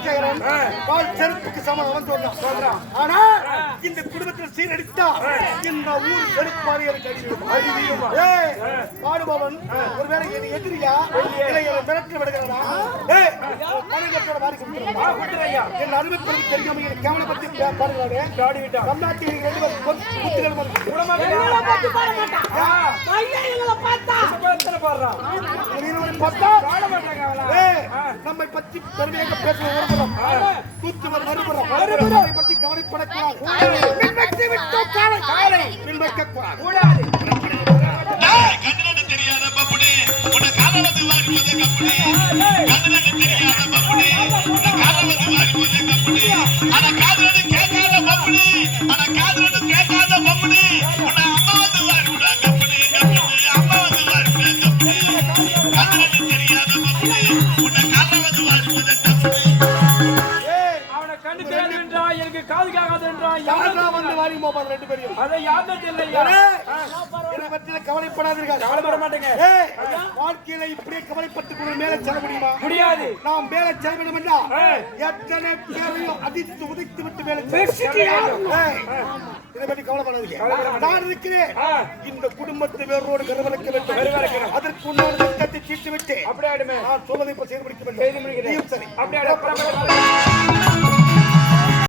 குலசேகரன் கால் செருப்புக்கு சமம் அவன் சொல்றான். ஆனா இந்த குடும்பத்தில் சீரடித்தா இந்த ஊர் செருப்பாரி பாடுபவன் ஒருவேளை என் எதிரியா இல்லை மிரட்டி விடுகிறதா? என் அருமை பெரும் தெரியாம எனக்கு கேவலை பத்தி பாடுகிறாரு. நம்மை பற்றி பெருமையாக பேசுவோம் பற்றி கவலைப்படக்கூடாது. தெரியாத பப்புனே உன காலவது வாரிபோத கப்புனே கண்ணனுக்கு தெரியாத பப்புனே உன காலவது வாரிபோத கப்புனே அட காதலனு கேட்காத பப்புனே அட காதலனு கேட்காத பப்புனே உன அம்மாவது வாரிபோத கப்புனே கப்புனே அம்மாவது வாரிபோத கப்புனே கண்ணனுக்கு தெரியாத பப்புனே உன காலவது வாரிபோத கப்புனே. அவனை கண்டு தெரியாதுன்றா எனக்கு காது கேட்காதுன்றா யாரா வந்து வாரி மோபால் ரெண்டு பேரும் அதை யாரும் தெரியலையா? இதை பற்றி கவலைப்படாதீர்கள். கவலைப்பட மாட்டேங்க. வாழ்க்கையில இப்படியே கவலைப்பட்டுக் கொண்டு மேலே செல்ல முடியுமா? முடியாது. நாம் மேலே செல்ல வேண்டும் என்றால் எத்தனை பேரையும் அடித்து உதைத்து விட்டு மேலே இதை பற்றி கவலைப்படாதீங்க. நான் இருக்கிறேன். இந்த குடும்பத்தை வேறோடு கருவறைக்க வேண்டும். அதற்கு உண்டான திட்டத்தை தீர்த்து விட்டு அப்படியே நான் சொல்வதை இப்ப செய்து முடிக்க வேண்டும். செய்து முடிக்கிறேன். அப்படியே